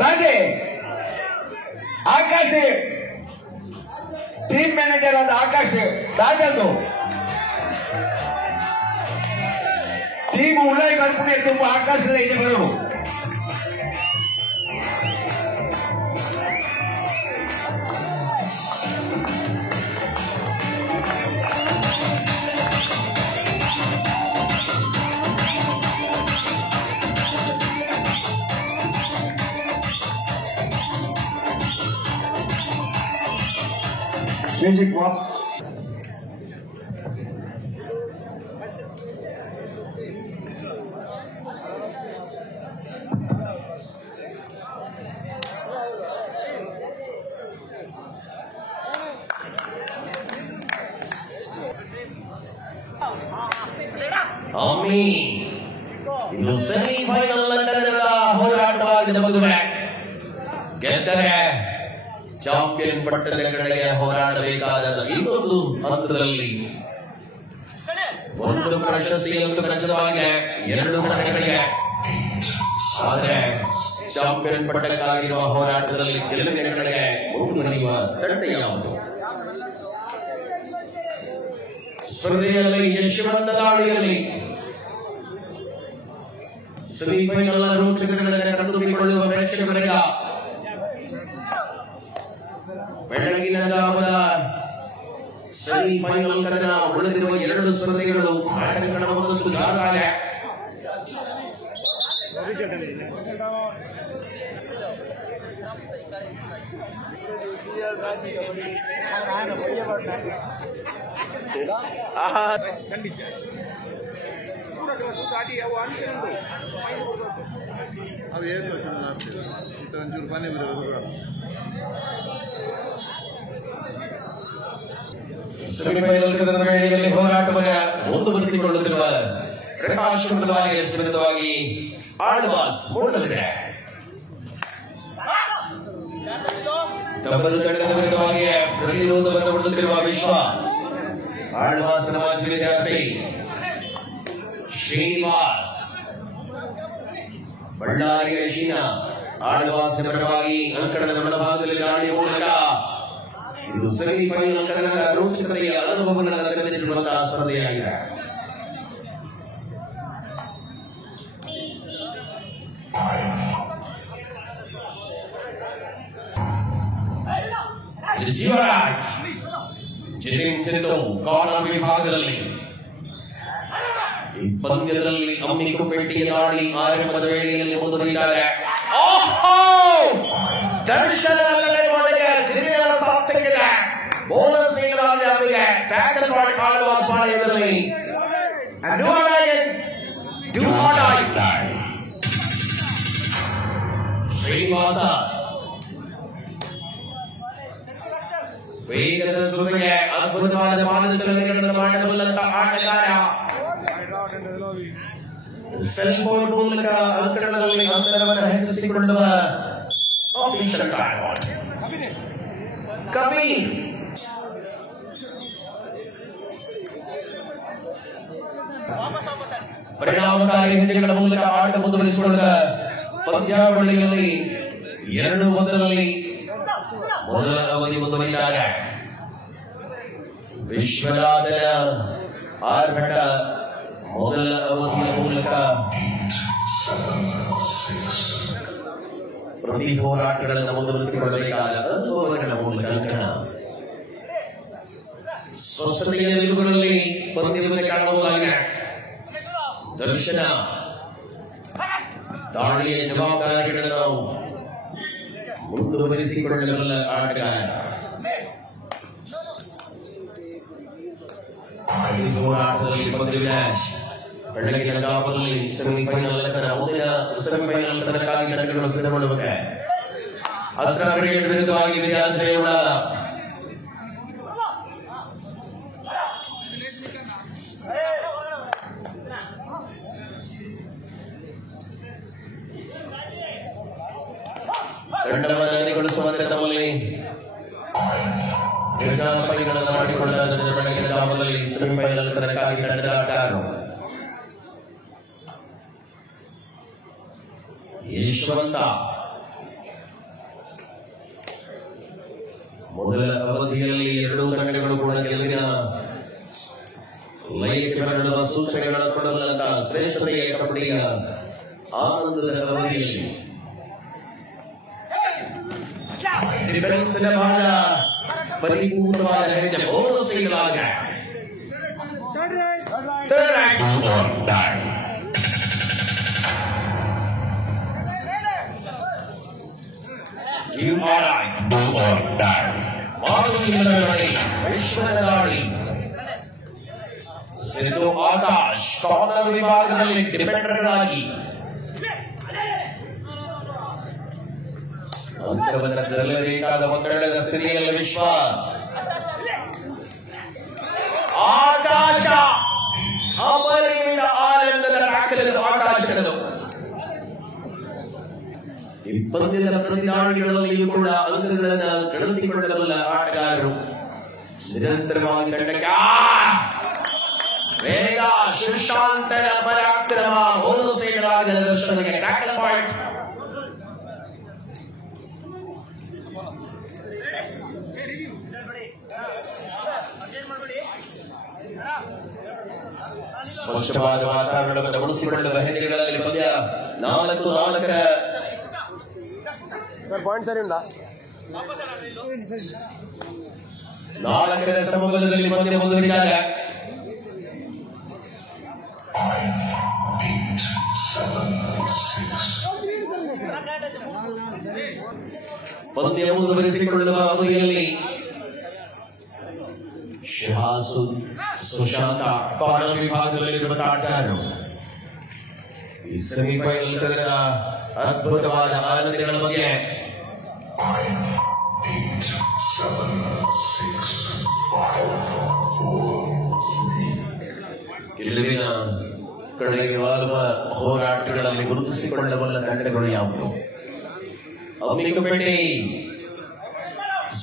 ಬಾಗಿ Akash team manager ಆದ Akash ರಾಜಂದು team ಉಳ್ಳಾಯಿ ಬರ್ಕೊಂಡು ತುಂಬ ಆಕಾಶದ ಇದೆ ಬರೋರು Music walk. Ami, ಇದು ಸೆಮಿಫೈನಲ್ ಅಂತರದ ಹೋರಾಟವಾಗಿದೆ ಮಗುವೆ. ಗೆದ್ದರೆ ಚಾಂಪಿಯನ್ ಪಟ್ಟದ ಕಡೆಗೆ ಹೋರಾಡಬೇಕಾದ ಇನ್ನೊಂದು ಹಂತದಲ್ಲಿ ಒಂದು ಪ್ರಶಸ್ತಿಯಂತೂ ಖಚಿತವಾಗಿದೆ, ಎರಡು ಪಟ್ಟಗಳಿಗೆ. ಆದರೆ ಚಾಂಪಿಯನ್ ಪಟ್ಟಕ್ಕಾಗಿರುವ ಹೋರಾಟದಲ್ಲಿ ಗೆಲುವಿನ ಕಡೆಗೆ ಮುಂದುವರಿಯುವ ತಂಡ ಯಾವುದು? ಸ್ಪರ್ಧೆಯಲ್ಲಿ ಯಶವಂತ ದಾಳಿಯಲ್ಲಿ ಸೆಮಿಫೈನಲ್ ರೋಚಕತೆಗಳನ್ನು ಕಂಡುಕೊಳ್ಳುವ ಪ್ರೇಕ್ಷಕರಿಗ ಬೆಳಗಿನ ಜಾವದ ಸೆಮಿಫೈನಲ್ ಕದನ ಉಳಿದಿರುವ ಎರಡು ಸ್ಪರ್ಧೆಗಳು ಒಂದಷ್ಟು ಜಾರಾಗ ಸೆಮಿಫೈನಲ್ ಕದನದ ವೇಳೆಯಲ್ಲಿ ಹೋರಾಟವನ್ನು ಮುಂದುವರಿಸಿಕೊಳ್ಳುತ್ತಿರುವ ಪ್ರಕಾಶವಂತವಾಗಿ ಸ್ಮಿತವಾಗಿ ಆಳ್ವಾಸ್ ಓಡಲಿದೆ. ತಮ್ಮದು ತಂಡದ ವಿರುದ್ಧವಾಗಿ ಪ್ರತಿರೋಧವನ್ನು ಹುಡುಕುತ್ತಿರುವ ವಿಶ್ವ ಆಳ್ವಾಸ್ನ ಮಾಜಿ ವಿದ್ಯಾರ್ಥಿ ಶ್ರೀನಿವಾಸ್ ಬಳ್ಳಾರಿಯ ಶೀನಾ ಆಳ್ವಾಸ್ನ ಪರವಾಗಿ ಅಂಕಣದ ಬಲಭಾಗದಲ್ಲಿ ದಾಳಿಯ ಮೂಲಕ ಇದು ಸೆಮಿಫೈನಲ್ ಕದನದ ರೋಚಕತೆಯ ಅನುಭವವನ್ನು ತೆಗೆದಿರುವಂತಹ ಸ್ಪರ್ಧೆಯಾಗಿದೆ. ಜೀವರಾಜ್ ಜಿತಿನ್ ಸಿಂಧು ಕಾರ್ನರ್ ವಿಭಾಗದಲ್ಲಿ ಈ ಪಂದ್ಯದಲ್ಲಿ ಅಮ್ಮಿಕುಪೇಟೆಯ ದಾಳಿ ಆರಂಭದ ವೇಳೆಯಲ್ಲಿ ಮುಂದುವರಿದ್ದಾರೆ. ಬೋನಸ್ ನೀಡಲಾದ ಅವರಿಗೆ ಟ್ಯಾಕಲ್ ಮಾಡಿ ಆಳುವ ಸ್ವಾಲಯದಲ್ಲಿ ಶ್ರೀನಿವಾಸ ವೇಗದ ಜೊತೆಗೆ ಅದ್ಭುತವಾದ ಪಾದಚಲನೆಗಳನ್ನು ಮಾಡಬಲ್ಲಂತಹ ಆಟಗಾರ. ಸೆಲ್ ಫೋನ್ ಮೂಲಕ ಅಂಕಣದಲ್ಲಿ ಅಂತರವನ್ನು ಹೆಚ್ಚಿಸಿಕೊಳ್ಳುವ ಆಫೀಷಿಯಲ್ ಡ್ರಾಗನ್ ಕಬೀರ್. ಪರಿಣಾಮಕಾರಿ ಹೆಜ್ಜೆಗಳ ಮೂಲಕ ಆಟ ಮುಂದುವರಿಸಿಕೊಳ್ಳುವ ಪಂದ್ಯಾವಳಿಯಲ್ಲಿ 2-1 ಮೊದಲ ಅವಧಿ ಮುಂದುವರಿದ್ದಾರೆ. ವಿಶ್ವರಾಜನ ಆರ್ಭಟ ಮೊದಲ ಅವಧಿಯ ಮೂಲಕ ಪ್ರತಿ ಹೋರಾಟಗಳನ್ನು ಮುಂದುವರಿಸಿಕೊಳ್ಳಬೇಕಾದ ಅನುಭವಗಳ ಮೂಲಕ ಅಂಕಣ ಸ್ಪಷ್ಟತೆಯ ನಿಲುವುಗಳಲ್ಲಿ ಪಂದ್ಯದಲ್ಲಿ ಕಾಣಬಹುದಾಗಿದೆ. ದರ್ಶನ ದಾಳಿಯ ಜವಾಬ್ದಾರಿಗಳನ್ನು ಮುಂದುವರಿಸಿಕೊಳ್ಳಬಲ್ಲ ಆಟಗಾರ. ಹೋರಾಟದಲ್ಲಿ ಪಂದ್ಯದ ಬೆಳಗಿನ ಜಾವದಲ್ಲಿ ಸೆಮಿಫೈನಲ್ ಮುಂದಿನ ಸೆಮಿಫೈನಲ್ ತನಕಾಗಿ ತಂಡಗಳು ಸಿದ್ಧಗೊಳ್ಳುವಂತೆ ಅಸ್ತ್ರ ಬ್ರಿಗೇಡ್ ವಿರುದ್ಧವಾಗಿ ವಿದ್ಯಾರ್ಥಿಗಳ ತಂಡವನ್ನು ಅಣಿಗೊಳಿಸುವಂತೆ ತಮ್ಮಲ್ಲಿ ನಿರ್ಧಾರಗಳನ್ನು ಮಾಡಿಕೊಳ್ಳಲಾದ ಬೆಳಗಿನ ಜಾವದಲ್ಲಿ ಸೆಮಿಫೈನಲ್ ತನಕಾಗಿ ತಂಡದ ಆಟಗಾರರು ಯಶವಂತ ಮೊದಲ ಅವಧಿಯಲ್ಲಿ ಎರಡೂ ತಂಡಗಳು ಕೂಡ ಗೆಲುವಿನ ಲಯಕ್ಕೆ ಬರಲು ಸೂಚನೆಗಳ ಕೊಡಬಲ್ಲಂತ ಶ್ರೇಷ್ಠತೆಯ ಕಬಡ್ಡಿಯ ಆನಂದದ ಅವಧಿಯಲ್ಲಿ ಡಿಫೆನ್ಸ್ನ ಬಹಳ ಪರಿಪೂರ್ಣವಾದ ಹೆಜ್ಜೆ ಬೋನಸ್ ನೀಡಲಾಗ ವಿಶ್ವದ ದಾಳಿ ಸಿದ್ದು ಆಕಾಶ್ ಕಾರ್ನರ್ ವಿಭಾಗದಲ್ಲಿ ಡಿಫೆಂಡರ್ಗಳಾಗಿ ಅಂತರವನ್ನು ಗೆಲ್ಲಬೇಕಾದ ಒತ್ತಡದ ಸ್ಥಿತಿಯಲ್ಲಿ ವಿಶ್ವ ಆಕಾಶ ಅಪರಿಮಿತ ಆನಂದದ ಟ್ಯಾಕಲ್ ಆಕಾಶನದು ಈ ಪಂದ್ಯದ ಪ್ರತಿದಾಳಿಗಳಲ್ಲಿಯೂ ಕೂಡ ಅಂಕಗಳನ್ನು ಗಳಿಸಿಕೊಳ್ಳಬಲ್ಲ ಆಟಗಾರರು ನಿರಂತರವಾಗಿ ತಂಡಕ್ಕೆ ವೇಗ ಸುಶಾಂತರ ಪರಾಕ್ರಮ ಬೋನಸ್ ನೀಡಲಾಗದ ದರ್ಶನಕ್ಕೆ ಟ್ಯಾಕಲ್ ಪಾಯಿಂಟ್. ಸ್ಪಷ್ಟವಾದ ವಾತಾವರಣವನ್ನು ಉಳಿಸಿಕೊಳ್ಳುವ ಹೆಜ್ಜೆಗಳಲ್ಲಿ ಪಂದ್ಯ 4-4 4ರ ಸಮಬಲದಲ್ಲಿ ಪಂದ್ಯ ಮುಂದುವರಿದಾಗ ಪಂದ್ಯ ಮುಂದುವರಿಸಿಕೊಳ್ಳುವ ಅವಧಿಯಲ್ಲಿ ಶಹಾಸು ಸುಶಾಂತ ಕಾರ್ನರ್ ವಿಭಾಗದಲ್ಲಿರುವ ಆಟಗಾರರು ಈ ಸೆಮಿಫೈನಲ್ ಕದನದ ಅದ್ಭುತವಾದ ಆನಂದಗಳ ಬಗ್ಗೆ ಗೆಲುವಿನ ಕಡೆಗೆ ವಾಲುವ ಹೋರಾಟಗಳಲ್ಲಿ ಗುರುತಿಸಿಕೊಳ್ಳಬಲ್ಲ ತಂಡಗಳು ಯಾವುವು? ಅಮ್ಮಿಕಪೇಟೆ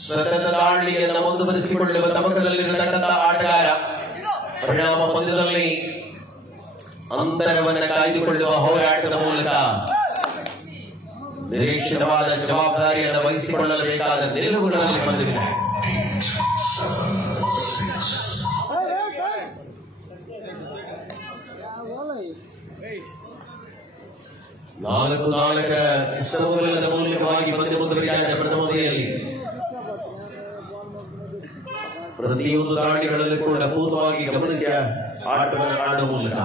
ಸತತ ದಾಳಿಯನ್ನು ಮುಂದುವರಿಸಿಕೊಳ್ಳುವ ತಮಕದಲ್ಲಿರತಕ್ಕಂಥ ಆಟಗಾರ ಪರಿಣಾಮ ಪಂದ್ಯದಲ್ಲಿ ಅಂತರವನ್ನು ಕಾಯ್ದುಕೊಳ್ಳುವ ಹೋರಾಟದ ಮೂಲಕ ನಿರೀಕ್ಷಿತವಾದ ಜವಾಬ್ದಾರಿಯನ್ನು ವಹಿಸಿಕೊಳ್ಳಬೇಕಾದ ನಿಲುವುಗಳಲ್ಲಿ ಬಂದಿದೆ. 4-4 ಸಮಬಲದ ಮೂಲಕವಾಗಿ ಪಂದ್ಯ ಮುಂದುವರಿದ ಪ್ರಥಮತೆಯಲ್ಲಿ ಪ್ರತಿಯೊಂದು ದಾಳಿಗಳಲ್ಲಿ ಕೂಡ ಪೂರ್ವವಾಗಿ ಗಮನಿಸಿದ ಆಟವನ್ನು ಆಡುವ ಮೂಲಕ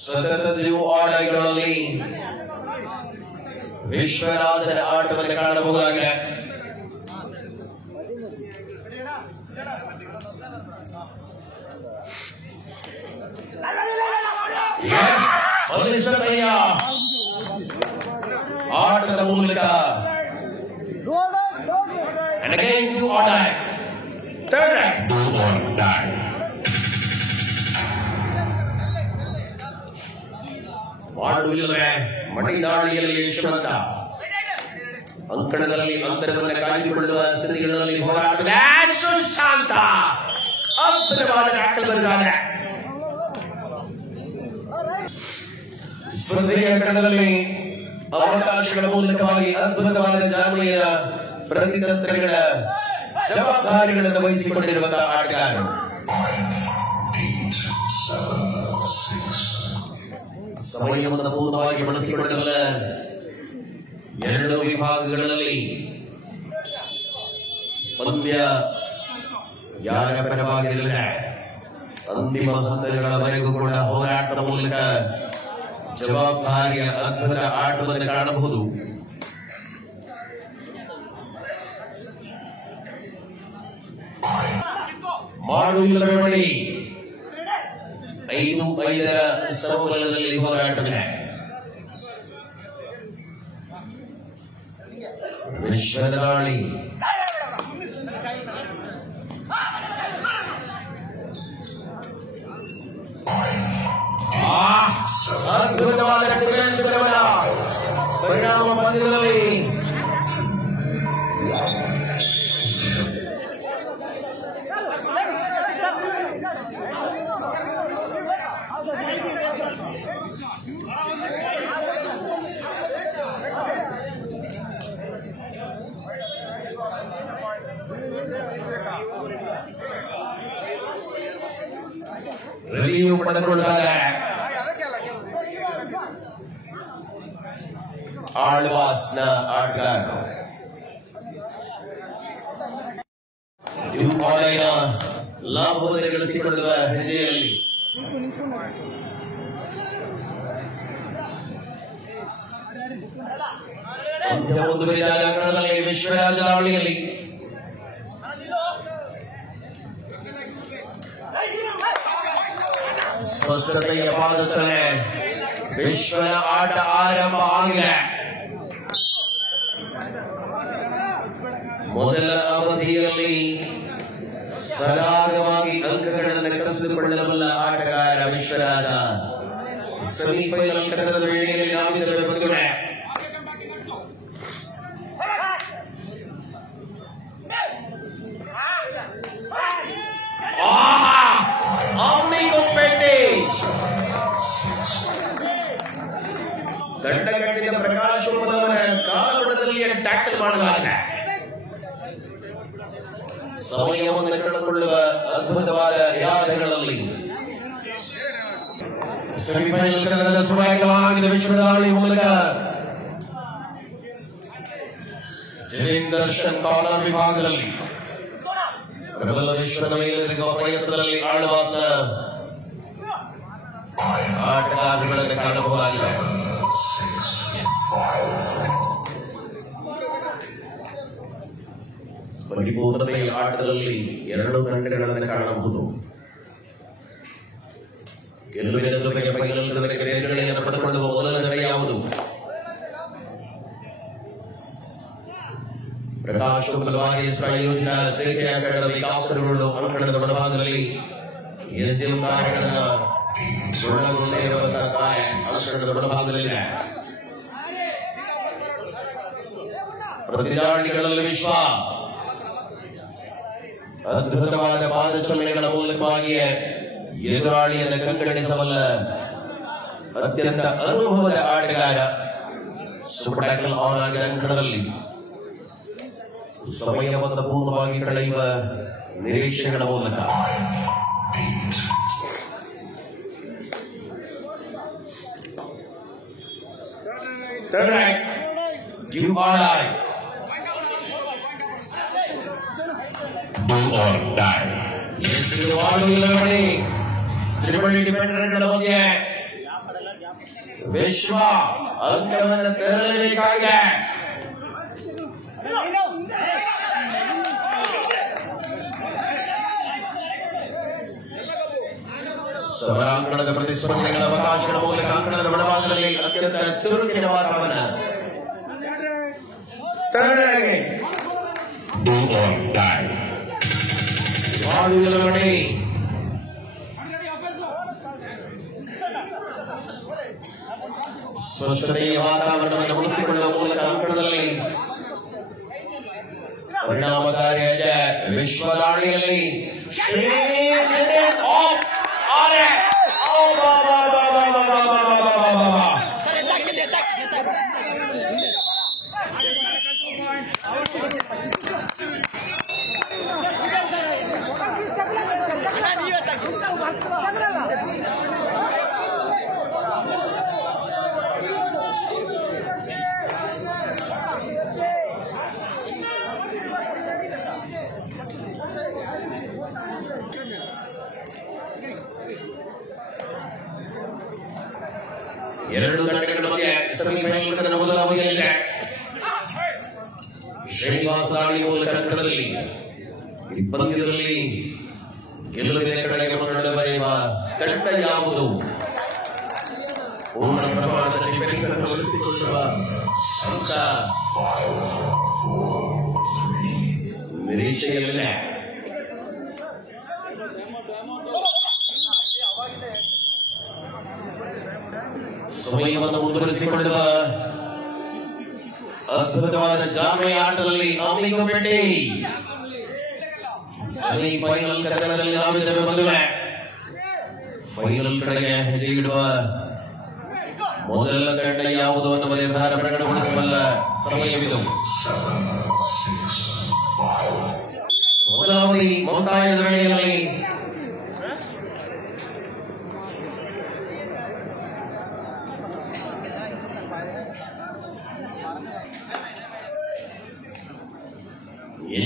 ಸತತ ಆಟಗಳಲ್ಲಿ ವಿಶ್ವರಾಜನ ಆಟವನ್ನು ಕಾಣಬಹುದಾಗಿದೆ. ಆಟದ ಮೂಲಕ ಮಾಡುವುದಿಲ್ಲವೇ ಮಣಿದಾಳಿಯಲ್ಲಿ ಯಶವಂತ ಅಂಕಣದಲ್ಲಿ ಅಂತರವನ್ನು ಕಾಯ್ದುಕೊಳ್ಳುವ ಸ್ಥಿತಿಗಳಲ್ಲಿ ಹೋರಾಟ ಶಾಂತ ಅದ್ಭುತವಾದ ಟ್ಯಾಕಲ್ ಬಂದಿದ್ದಾರೆ. ಸ್ಪರ್ಧೆಯ ಕಣದಲ್ಲಿ ಅವಕಾಶಗಳ ಮೂಲಕವಾಗಿ ಅದ್ಭುತವಾದ ಜಾಮಿಯ ಪ್ರತಿತಂತ್ರಗಳ ಜವಾಬ್ದಾರಿಗಳನ್ನು ವಹಿಸಿಕೊಂಡಿರುವಂತಹ ಆಟಗಾರರು ಸಮಯವನ್ನು ಪೂರ್ಣವಾಗಿ ಬಳಸಿಕೊಳ್ಳಬಲ್ಲ ಎರಡು ವಿಭಾಗಗಳಲ್ಲಿ ಪಂದ್ಯ ಯಾರ ಪರವಾಗಿರಲಿಲ್ಲ. ಅಂತಿಮ ಹಂತಗಳವರೆಗೂ ಕೂಡ ಹೋರಾಟದ ಮೂಲಕ ಜವಾಬ್ದಾರಿಯ ಅದ್ಭುತ ಆಟವನ್ನು ಕಾಣಬಹುದು. ಮಾಡುವುದಿಲ್ಲವೇ ಬಳಿ 5-5 ಸಮಬಲದಲ್ಲಿ ಹೋರಾಟವಿದೆ. ವಿಶ್ವದ ದಾಳಿ ಅದ್ಭುತವಾದ ಪರಿಣಾಮ ಪಂದ್ಯದಲ್ಲಿ ರಿವ್ಯೂ ಪಡೆದುಕೊಳ್ಳುತ್ತಾರೆ. ಆಳ್ವಾಸ್ನ ಆಟಗಾರರು ಆಲೈನ ಲಾಭವನ್ನು ಗಳಿಸಿಕೊಳ್ಳುವ ಹೆಜ್ಜೆಯಲ್ಲಿ ಮುಂದುವರಿದ ಅಂಗಣದಲ್ಲಿ ವಿಶ್ವರಾಜ ದಾವಳಿಯಲ್ಲಿ ಸ್ಪಷ್ಟತೆಯ ಪಾದಚಲನೆ. ವಿಶ್ವನ ಆಟ ಆರಂಭ ಆಗಿದೆ. ಮೊದಲ ಅವಧಿಯಲ್ಲಿ ಸರಾಗವಾಗಿ ಅಂಕಗಳನ್ನು ಕಸಿದುಕೊಳ್ಳಬಲ್ಲ ಆಟಗಾರ ವಿಶ್ವರಾಜ. ಸೆಮಿಫೈನಲ್ ಕದನದ ವೇಳೆಯಲ್ಲಿ ನಾವಿದ್ದೇವೆ ಬಂಧುಗಳೇ. ಗಂಟಗಟ್ಟಿದ ಪ್ರಕಾಶ್ ಅವರ ಕಾಲುಬಡದಲ್ಲಿ ಟ್ಯಾಕಲ್ ಮಾಡಲಾಗಿದೆ. ಸಮಯವನ್ನು ಕಳೆದುಕೊಳ್ಳುವ ಅದ್ಭುತವಾದ ಯಾದಗಳಲ್ಲಿ ಸೆಮಿಫೈನಲ್ ಕದನದ ಸಮಯವಾಗಿದೆ. ವಿಶ್ವದ ದಾಳಿ ಮೂಲಕ ಜನೇಂದರ್ಶನ್ ಕಾರ್ನರ್ ವಿಭಾಗದಲ್ಲಿ ಪ್ರಬಲ ವಿಶ್ವದ ಮೇಲೆರಿರುವ ಪ್ರಯತ್ನದಲ್ಲಿ ಆಳ್ವಾಸ ಆಟಗಾರಗಳನ್ನು ಕಾಣಬಹುದಾಗಿದೆ. ಪರಿಪೂರ್ಣತೆಯ ಆಟದಲ್ಲಿ ಎರಡು ತಂಡಗಳನ್ನು ಕಾಣಬಹುದು. ಗೆಲುವಿನ ಜೊತೆಗೆ ಫೈನಲ್ ಕದನಕ್ಕೆ ತೇರ್ಗಡೆಯನ್ನು ಪಡೆದುಕೊಳ್ಳುವ ಮೊದಲ ತಂಡ ಯಾವುದು? ಪ್ರಕಾಶ್ ಬಲವಾಗಿ ಪ್ರಾಯೋಜನ ಜೆಕೆ ಅಕಾಡೆಮಿ ಕಾಸರಗೋಡು ಅಂಕಣದ ಬಲಭಾಗದಲ್ಲಿ ಎಸ್ಎಂ ಕಾರ್ಯಗಳನ್ನ ಒಳಗೊಂಡೇ ಇರುವಂತಹ ಕಾರ್ಯ ಅಂಕಣದ ಬಲಭಾಗದಲ್ಲಿದೆ. ಪ್ರತಿದಾಳಿಗಳಲ್ಲಿ ವಿಶ್ವ ಅದ್ಭುತವಾದ ಪಾದಚಲನೆಗಳ ಮೂಲಕವಾಗಿಯೇ ಎದುರಾಳಿಯನ್ನು ಕಂಗಣಿಸಬಲ್ಲ ಅತ್ಯಂತ ಅನುಭವದ ಆಟಗಾರ. ಸೂಪರ್ ಟ್ಯಾಕಲ್ ಆನ್ ಆಗಿದ ಅಂಕಣದಲ್ಲಿ ಸಮಯವನ್ನು ಪೂರ್ಣವಾಗಿ ಕಳೆಯುವ ನಿರೀಕ್ಷೆಗಳ ಮೂಲಕ ತ್ರಿಬಳಿ ಡಿಫೆಂಡರ್ಗಳ ಮಧ್ಯೆ ವಿಶ್ವ ಅಂಕವನ್ನು ತೆರಳಬೇಕಾಗಿದೆ. ಸಮರಾಂಗಣದ ಪ್ರತಿಸ್ಪರ್ಧೆಗಳ ಅವಕಾಶಗಳ ಮೂಲಕ ಅಂಕಣದ ಬಲಭಾಗದಲ್ಲಿ ಅತ್ಯಂತ ಚುರುಕಿನ ವಾತಾವರಣ. ಸ್ಪಷ್ಟತೆಯ ವಾತಾವರಣವನ್ನು ಉಳಿಸಿಕೊಳ್ಳುವ ಮೂಲಕ ಅಂಕಣದಲ್ಲಿ ಪರಿಣಾಮಕಾರಿಯಾದ ವಿಶ್ವ ದಾಳಿಯಲ್ಲಿ ಎರಡು ತಂಡಗಳ ಮಧ್ಯೆ ಸೆಮಿಫೈನಲ್ ಕದನ ಮೊದಲ ಅವಧಿಯಲ್ಲಿದೆ. ಶ್ರೀನಿವಾಸ ದಾಳಿ ಮೂಲಕ ಅಂಕಣದಲ್ಲಿ ಈ ಪಂದ್ಯದಲ್ಲಿ ಗೆಲುವಿನ ಕಡೆಗೆ ಮುನ್ನಡೆ ಬರೆಯುವ ತಂಡ ಯಾವುದು? ಪೂರ್ಣ ಪ್ರಮಾಣದ ಡಿಫೆನ್ಸ್ ಅನ್ನು ಉಳಿಸಿಕೊಳ್ಳುವ ಅಂಕ ನಿರೀಕ್ಷೆಯಲ್ಲಿದೆ. ಸಮಯವನ್ನು ಮುಂದುವರಿಸಿಕೊಳ್ಳುವ ಅದ್ಭುತವಾದ ಜಾಮೆಯ ಆಟದಲ್ಲಿ ಅಮ್ಮಿಗೋಪೇಟೆ ಸೆಮಿಫೈನಲ್ ಕದನದಲ್ಲಿ ನಾವಿದ್ದೇವೆ ಬಂಧುಗಳೇ. ಫೈನಲ್ ಕಡೆಗೆ ಹೆಜ್ಜೆ ಇಡುವ ಮೊದಲ ತಂಡ ಯಾವುದು ಅನ್ನುವ ನಿರ್ಧಾರ ಪ್ರಕಟಗೊಳಿಸಬಲ್ಲ ಸಮಯವಿದು. ಮೊದಲ ಅವಧಿ ಮುಕ್ತಾಯದ ವೇಳೆಯಲ್ಲಿ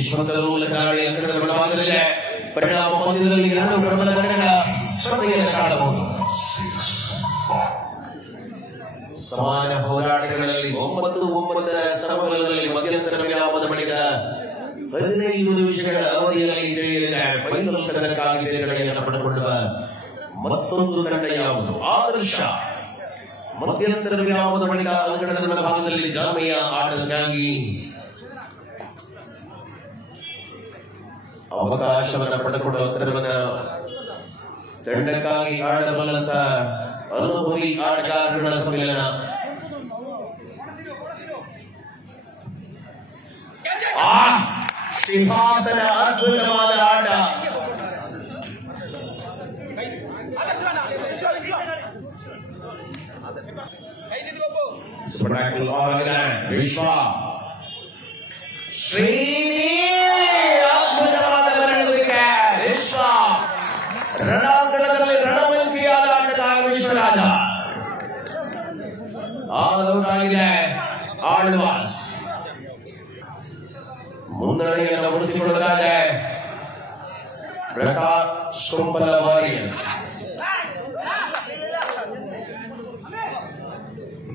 ಯಶವಂತ ಮೂಲಕರಾಳಿ ಅಂಕಣದ ಬಲಭಾಗದಲ್ಲೇ ಪರಿಣಾಮ ಪಂದ್ಯದಲ್ಲಿ ಎರಡು ಪ್ರಬಲ ತಂಡಗಳ ಸ್ಪರ್ಧೆಯನ್ನು ಕಾಣಬಹುದು. ಸಮಾನ ಹೋರಾಟಗಳಲ್ಲಿ 9-9 ಸಮಬಲದಲ್ಲಿ ಮಧ್ಯಂತರ ವಿರಾಮದ ಬಳಿಕ 15 ನಿಮಿಷಗಳ ಅವಧಿಯಲ್ಲಿ ಫೈನಲ್ ಕದನಕ್ಕಾಗಿ ತೇರ್ಗಡೆಯನ್ನು ಪಡೆದುಕೊಳ್ಳುವ ಮತ್ತೊಂದು ತಂಡ ಯಾವುದು? ಆದರ್ಶ. ಮಧ್ಯಂತರ ವಿರಾಮದ ಬಳಿಕ ಅಂಕಣದ ಬಲಭಾಗದಲ್ಲಿ ಜಾಮೆಯ ಆಟಕ್ಕಾಗಿ ಅವಕಾಶವನ್ನು ಪಡೆದುಕೊಳ್ಳುವ ತರವನ್ನ ತಂಡಕ್ಕಾಗಿ ಆಡಬಲ್ಲಂತ ಅನುಭವಿ ಆಟಗಾರರ ಸಮ್ಮೇಳನ. ಸಿಂಹಾಸನ ಅದ್ಭುತವಾದ ಆಟ. ವಿಶ್ವ ಶ್ರೀನಿ ಅದ್ಭುತವಾದ ರಣವಿಕೆ. ವಿಶ್ವ ರಣಾಂಗಣದಲ್ಲಿ ರಣವಂತಿಯಾದ ಆಟಗಾರ ವಿಶ್ವರಾಜ. ಔಟ್ ಆಗಿದೆ ಆಳ್ವಾಸ್. ಮುನ್ನಡೆಯನ್ನು ಉಳಿಸಿಕೊಳ್ಳುತ್ತಾರೆ ಪ್ರಕಾಶ್ ಕುಂಬಲ ವಾರಿಯರ್ಸ್.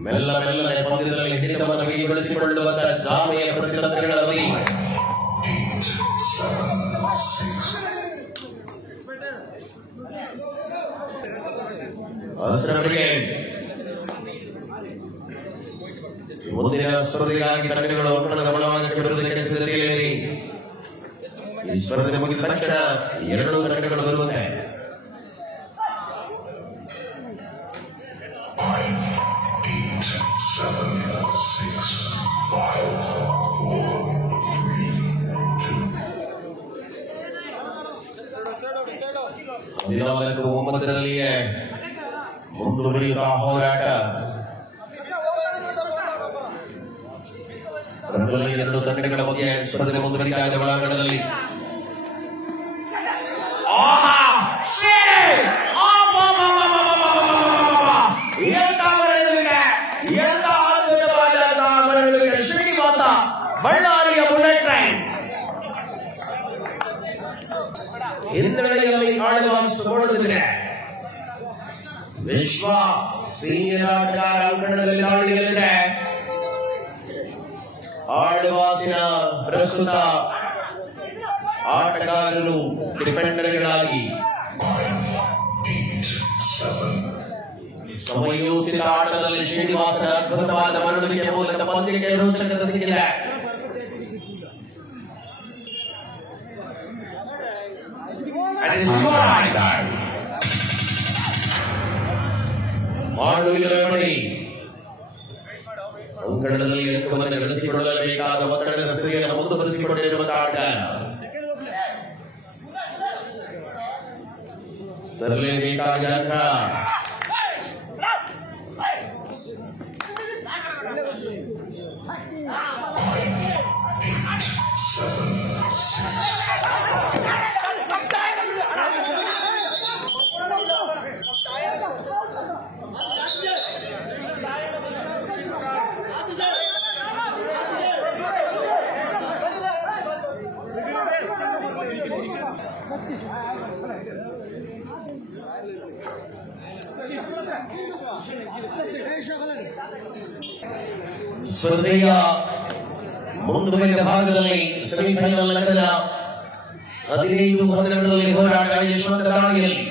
ಮೆಲ್ಲನೆ ಪಂದ್ಯದಲ್ಲಿ ಹಿಡಿತವನ್ನು ಬಿಗಿಗೊಳಿಸಿಕೊಳ್ಳುವಂತಹ ಜಾಮೆಯ ಪ್ರತಿತಂತ್ರಗಳ ಬಳಿ ಮುಂದಿನ ಸ್ಪರ್ಧೆಗಾಗಿ ತಂಡಗಳು ಅಂಕಣದ ಬಲಭಾಗಕ್ಕೆ ಬರುವುದಕ್ಕೆ ಸಿದ್ಧತೆಯಲ್ಲಿ. ಈ ಸ್ಪರ್ಧೆ ಮುಗಿದ ತಕ್ಷಣ 2 ತಂಡಗಳು ಬರುವಂತೆ. ದಿನವರೆಗೂ 9ರಲ್ಲಿಯೇ ಮುಂದುವರಿಯುವ ಹೋರಾಟ. 2 ತಂಡಗಳ ಮಧ್ಯೆ ಸ್ಪರ್ಧೆ ಮುಂದುವರಿದ ಒಳಾಂಗಣದಲ್ಲಿ ಶ್ರೀನಿವಾಸ ಬಳ್ಳಾರಿಯ ಬುಲೆಟ್ ಟ್ರೈನ್ ಹಿನ್ನೆಲೆಯಲ್ಲಿ ಆಳ್ವಾಸ್ ಓಡುತ್ತಿದೆ. ವಿಶ್ವ ಸೀನಿಯರ್ ಆಟಗಾರ ಅಂಕಣದಲ್ಲಿ ದಾಳಿಯಲ್ಲಿದೆ. ಆಳ್ವಾಸಿನ ಪ್ರಸ್ತುತ ಆಟಗಾರರು ಡಿಫೆಂಡರ್ಗಳಾಗಿ ಸಮಯೋಚಿತ ಆಟದಲ್ಲಿ ಶ್ರೀನಿವಾಸನ ಅದ್ಭುತವಾದ ಮರಳುವಿಕೆ ಮೂಲಕ ಪಂದ್ಯಕ್ಕೆ ರೋಚಕತೆ ಸಿಕ್ಕಿದೆ. ಅಂಕಣದಲ್ಲಿ ಅಂಕವನ್ನು ಗಳಿಸಿಕೊಳ್ಳಬೇಕಾದ ಒತ್ತಡದ ಸ್ಥಿತಿಯನ್ನು ಮುಂದುವರಿಸಿಕೊಂಡಿರುವಂತಹ ಆಟ. ತರಲೇಬೇಕಾದ ಅಂಕ. ಸ್ಪರ್ಧೆಯ ಮುಂದುವರಿದ ಭಾಗದಲ್ಲಿ ಸೆಮಿಫೈನಲ್ ಹಂತದ 15-12ರಲ್ಲಿ ಹೋರಾಟ ಯಶವಂತ ದಾಳಿಯಲ್ಲಿ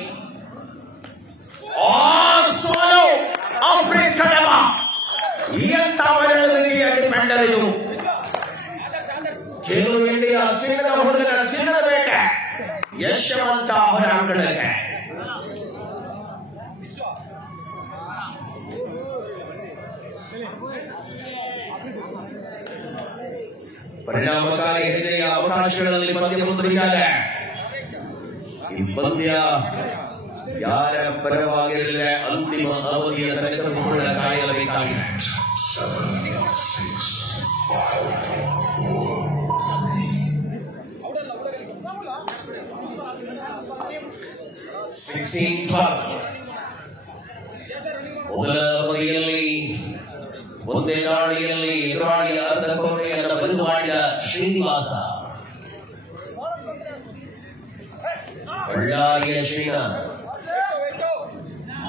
ಡಿಫೆಂಡರ್ ಇದು. ಖೇಲೋ ಇಂಡಿಯಾ ಚಿನ್ನದ ಹುಡುಗರ ಚಿನ್ನದ ಬೇಟೆ ಯಶವಂತ ಹೊರಾಂಗಣಕ್ಕೆ. ಪರಿಣಾಮಕಾರಿ ಹೆಜ್ಜೆಯ ಅವಕಾಶಗಳಲ್ಲಿ ಪಂದ್ಯ ಮುಂದುವರಿದಿದೆ. ಈ ಪಂದ್ಯ ಯಾರ ಪರವಾಗಿರಲಿಲ್ಲ, ಅಂತಿಮ ಅವಧಿಯ ತನಕ ಕಾಯಲೇಬೇಕಾಗಿದೆ. 16-12 ಮೊದಲ ಅವಧಿಯಲ್ಲಿ ಒಂದೇ ದಾಳಿಯಲ್ಲಿ ಎದುರಾಳಿಯ ಅರ್ಧ ಕೋಟೆಯನ್ನು ಬರಿದು ಮಾಡಿದ ಶ್ರೀನಿವಾಸ ಬಳ್ಳಾರಿಯ ಶ್ರೀನ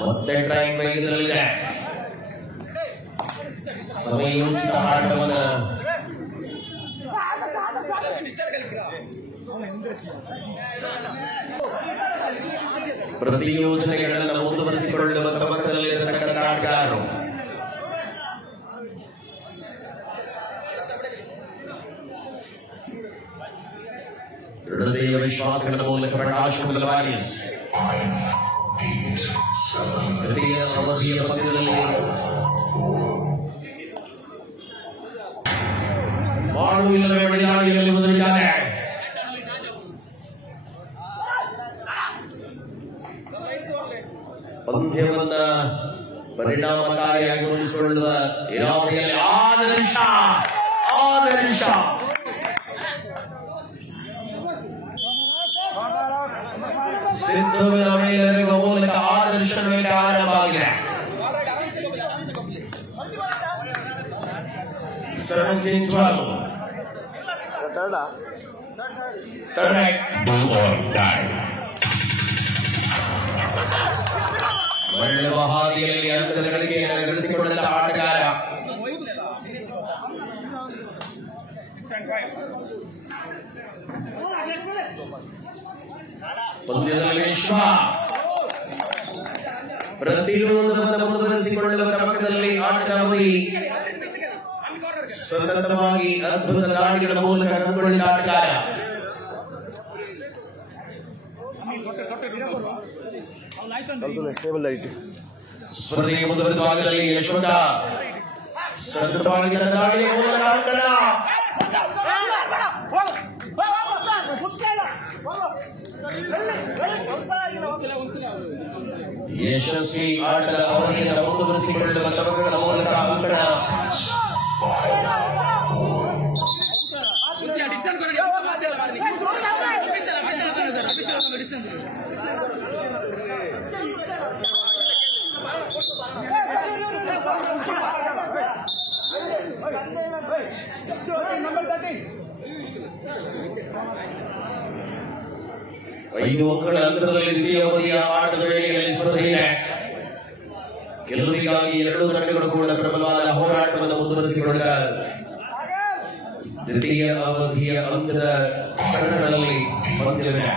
ಮತ್ತೆ ಟ್ರೈನ್ ಬೇಗದಲ್ಲಿದೆ. ಸಮಯೋಚಿತ ಆಟವನ್ನು ಪ್ರತಿ ಯೋಜನೆಗಳನ್ನು ಮುಂದುವರಿಸಿಕೊಳ್ಳುವ ತಬಕದಲ್ಲಿರತಕ್ಕಂಥ ಆಟಗಾರರು. ಹೃದಯ ವಿಶ್ವಾಸಗಳ ಮೂಲಕ ಪ್ರಕಾಶ ವಾರಿಯರ್ಸ್ ತೃತೀಯ ಅವಧಿಯ ಪಂದ್ಯದಲ್ಲಿ ಮಾಡು ಇಲ್ಲವೇ ಬಡಿದಾಡಿಯಲ್ಲಿ ಮುಂದುವರಿದ್ದಾರೆ. ಪಂದ್ಯವನ್ನ ಪರಿಣಾಮಕಾರಿಯಾಗಿ ಮುಗಿಸಿಕೊಳ್ಳುವ ಆದರ್ಶ ಸಿದ್ಧವಿನ ಮೇಲೆರಗುವ ಮೂಲಕ ಆದರ್ಶ ಮೇಲೆ ಆರಂಭ ಆಗಿದೆ. 17-12. ಒಳ್ಳೆಯ ಹಾದಿಯಲ್ಲಿ ಅಂಕದ ಗಳಿಕೆಯನ್ನು ಗಳಿಸಿಕೊಂಡಂತಹ ಆಟಗಾರ. ಪಂದ್ಯದಲ್ಲಿ ವಿಶ್ವ ಪ್ರತಿರೋಧವನ್ನು ಮುಂದುವರಿಸಿಕೊಳ್ಳುವ ಕ್ರಮದಲ್ಲಿ ಆಟಗಾರರು ಸತತವಾಗಿ ಅದ್ಭುತ ದಾಳಿಗಳ ಮೂಲಕ ಕಂಡುಕೊಳ್ಳಿದ ಆಟಗಾರ. ಸ್ಪರ್ಧೆಗೆ ಮುಂದುವರೆದ ಭಾಗದಲ್ಲಿ ಯಶವಂತ ಸತತವಾಗಿ ದಾಳಿಯ ಮೂಲಕ ಅಂಕಣ. ಯಶಸ್ವಿ ಆಟದ ಅವಧಿಯನ್ನು ಮುಂದುವರಿಸಿಕೊಳ್ಳುವ ಕ್ರಮಗಳ ಮೂಲಕ ಅಂಕಣ. ಐದು ಅಂಕಗಳ ಅಂತರದಲ್ಲಿ ದ್ವಿತೀಯ ಅವಧಿಯ ಆಟದ ವೇಳೆಯಲ್ಲಿ ಸ್ಪರ್ಧೆ ಇದೆ. ಗೆಲುವಿಗಾಗಿ ಎರಡೂ ತಂಡಗಳು ಕೂಡ ಪ್ರಬಲವಾದ ಹೋರಾಟವನ್ನು ಮುಂದುವರಿಸಿಕೊಂಡ ದ್ವಿತೀಯ ಅವಧಿಯ ಅಂತ್ಯದ ಕ್ಷಣಗಳಲ್ಲಿ ಪಂದ್ಯವಿದೆ.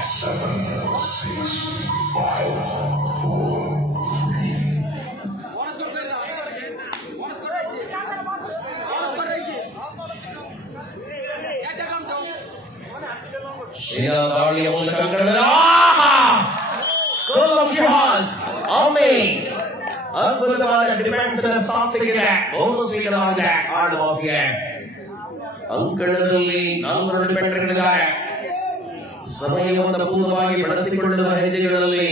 ದಾಳಿಯ ಮೂಲಕ ಅದ್ಭುತವಾದ ಡಿಫೆನ್ಸ್ ಸಾಧಿಸಿದೆ. ಬೋನಸ್ ನೀಡಲಾಗಿದೆ ಆಡುವಾಸಿಗೆ. ಅಂಕಣದಲ್ಲಿ 4 ಡಿಫೆಂಡರ್ಗಳಿದ್ದಾರೆ. ಸಮಯವನ್ನು ಪೂರ್ಣವಾಗಿ ಬಳಸಿಕೊಳ್ಳುವ ಹೆಜ್ಜೆಗಳಲ್ಲಿ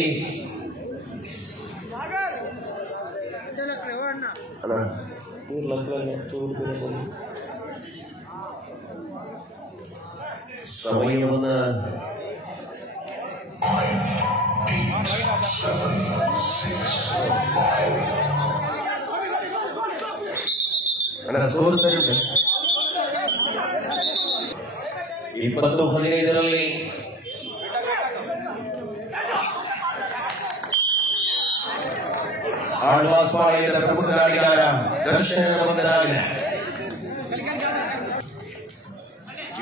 ಸಮಯವನ್ನು ಸ್ಕೋರ್ 20-15 ಆಳ್ವಾಸ್ ಪಾಳ್ಯದ ಪ್ರಮುಖರಾಗಿದ್ದಾರೆ. ದರ್ಶನ ಬಂದರಾಗಿದೆ.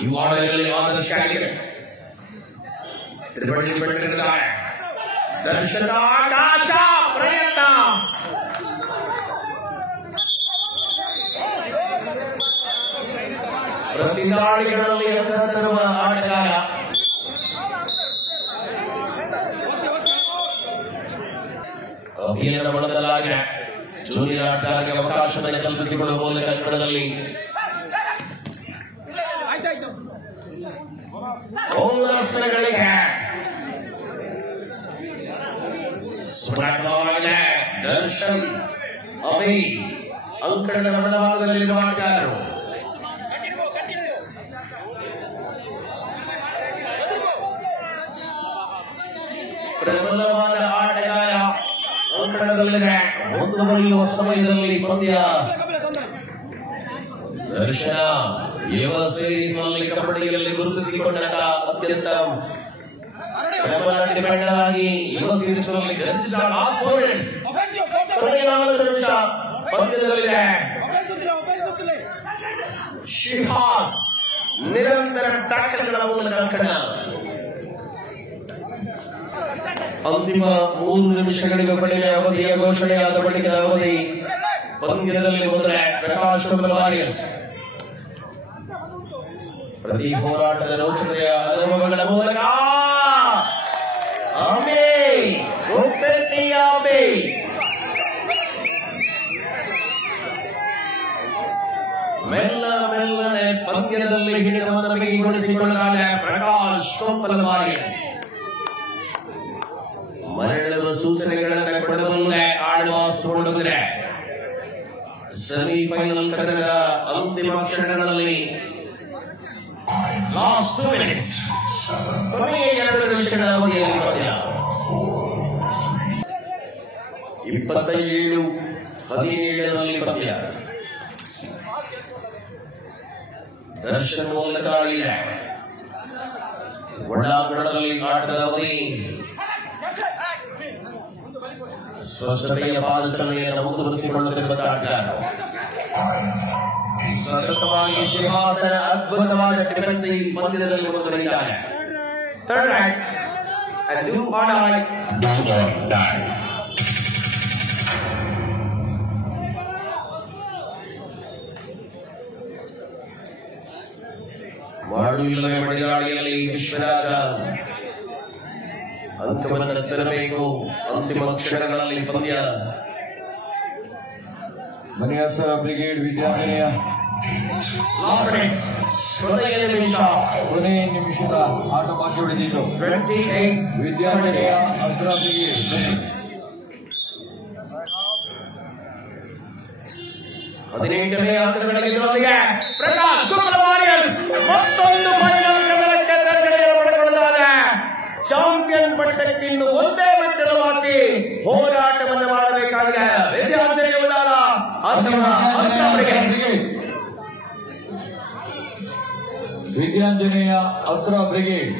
ಯುವಾಗಳಲ್ಲಿ ಆದರ್ಶ ಆಗಿದೆ. ದರ್ಶನ ಆಕಾಶ ಪ್ರಯತ್ನ ಪ್ರತಿ ದಾಳಿಗಳಲ್ಲಿ ಅಂಕ ತರುವ ಆಟಗಾರ. ಅಭಿಯಾನ ಬಳಸಲಾಗಿದೆ. ಜೂನಿಯರ್ ಆಟಗಾರರಿಗೆ ಅವಕಾಶವನ್ನು ಕಲ್ಪಿಸಿಕೊಳ್ಳುವ ಮೂಲಕ ಅಂಕಣದಲ್ಲಿ ಬೋನಸ್ಗಳಿಗೆ ದರ್ಶನ್ ಅಭಿ ಅಂಕಣದ ಬಲಭಾಗದಲ್ಲಿರುವ ಆಟಗಾರರು. ಪ್ರಬಲವಾದ ಆಟಗಾರ ಅಂಕಣದಲ್ಲಿದೆ. ಮುಂದುವರಿಯುವ ಸಮಯದಲ್ಲಿ ಪಂದ್ಯ ದರ್ಶನ ಯುವ ಸೇರಿಸುವಲ್ಲಿ ಕಬಡ್ಡಿಯಲ್ಲಿ ಗುರುತಿಸಿಕೊಂಡ ಅತ್ಯಂತ ಹೋರಾಟವನ್ನು ಡಿಪೆಂಡ್ ಆಗಿ ಯುವ ಸೀರೀಸ್ನಲ್ಲಿ ಗರ್ಜಿಸಿದ ಲಾಸ್ಟ್ 4 ಮಿನಿಟ್ಸ್ ಕೊನೆಯ 4 ನಿಮಿಷ ಪಂದ್ಯದಲ್ಲಿದೆ. ಶಿಹಾಸ್ ನಿರಂತರ ಟ್ಯಾಕಲ್ಗಳ ಮೂಲಕ ಕಣ. ಅಂತಿಮ 3 ನಿಮಿಷಗಳಿಗೆ ಕಡಿಮೆ ಅವಧಿಯ ಘೋಷಣೆಯಾದ ಬಳಿಕದ ಅವಧಿ ಪಂದ್ಯದಲ್ಲಿ ಬಂದರೆ ಪ್ರಕಾಶ್ ವಾರಿಯರ್ಸ್ ಪ್ರತಿ ಹೋರಾಟದ ರೋಚಕತೆಯ ಅನುಭವಗಳ ಮೂಲಕ ಮೆಲ್ಲನೆ ಪಂದ್ಯದಲ್ಲಿ ಹಿಡಿತವನ್ನು ಬಿಗಿಗೊಳಿಸಿಕೊಳ್ಳಲಾಗಿದೆ ಪ್ರಕಾಶ್ ವಾರಿಯರ್ಸ್. ಮರಳುವ ಸೂಚನೆಗಳನ್ನು ಕೊಡಬಲ್ಲದೆ ಆಳುವ ಸೋಡುತ್ತದೆ. ಸೆಮಿಫೈನಲ್ ಕದನದ ಅಂತಿಮ ಕ್ಷಣಗಳಲ್ಲಿ ಲಾಸ್ಟ್ 2 ಮಿನಿಟ್ಸ್ ಕೊನೆಯ 2 ನಿಮಿಷಗಳ ಅವಧಿಯಲ್ಲಿ ಪಂದ್ಯ 27-17 ಪಂದ್ಯ ದರ್ಶನ್ ಮೂಲಕ ಆಗಿದೆ. ಒಳಾಂಗಣದಲ್ಲಿ ಆಟದ ಅವಧಿ ಸ್ವಚ್ಛತೆಯ ಪಾದಚಲನೆಯನ್ನು ಮುಂದುವರಿಸಿಕೊಳ್ಳುತ್ತಿರುವ ಆಟಗಾರ ಸತತವಾಗಿ ಶಿಹಾಸನ ಅದ್ಭುತವಾದ ಡಿಫೆನ್ಸಿವ್ ಪಂದ್ಯದಲ್ಲಿ ಮುಂದುವರಿದಿದ್ದಾರೆ. Third raid and do or die. ಮಾಡುವಿಲ್ಲವೇ ಬಡಿದಾಳಿಯಲ್ಲಿ ವಿಶ್ವರಾಜ ಅಂತ್ಯವನ್ನು ತರಬೇಕು. ಅಂತಿಮ ಕ್ಷಣಗಳಲ್ಲಿ ಪಂದ್ಯ ಮನೆಯಾಸರ ಬ್ರಿಗೇಡ್ ವಿದ್ಯಾರ್ಥಿನಿಯ ಕೊನೆಯ ನಿಮಿಷದ ಆಟ ಬಾಕಿ ಉಳಿದಿತ್ತು. ವಿದ್ಯಾರ್ಥಿನಿಯ ಅಸರ ಬ್ರಿಗೇಡ್ 18ನೇ ಹಂತದೊಳಗೆ ಪ್ರಕಾಶ್ ವಾರಿಯರ್ಸ್ ಮತ್ತೊಂದು ಫೈನಲ್ ಕದನಕ್ಕೆ ತರಬೇತಿಯನ್ನು ಪಡೆದುಕೊಳ್ಳುತ್ತಾರೆ. ಚಾಂಪಿಯನ್ ಪಟ್ಟಕ್ಕೆ ಇನ್ನು ಒಂದೇ ಮೆಟ್ಟಿಲು ಬಾಕಿ. ಹೋರಾಟವನ್ನು ಮಾಡಬೇಕಾಗಿದೆ. ವಿದ್ಯಾಂಜನೇಯ ಅಸ್ತ್ರ ಬ್ರಿಗೇಡ್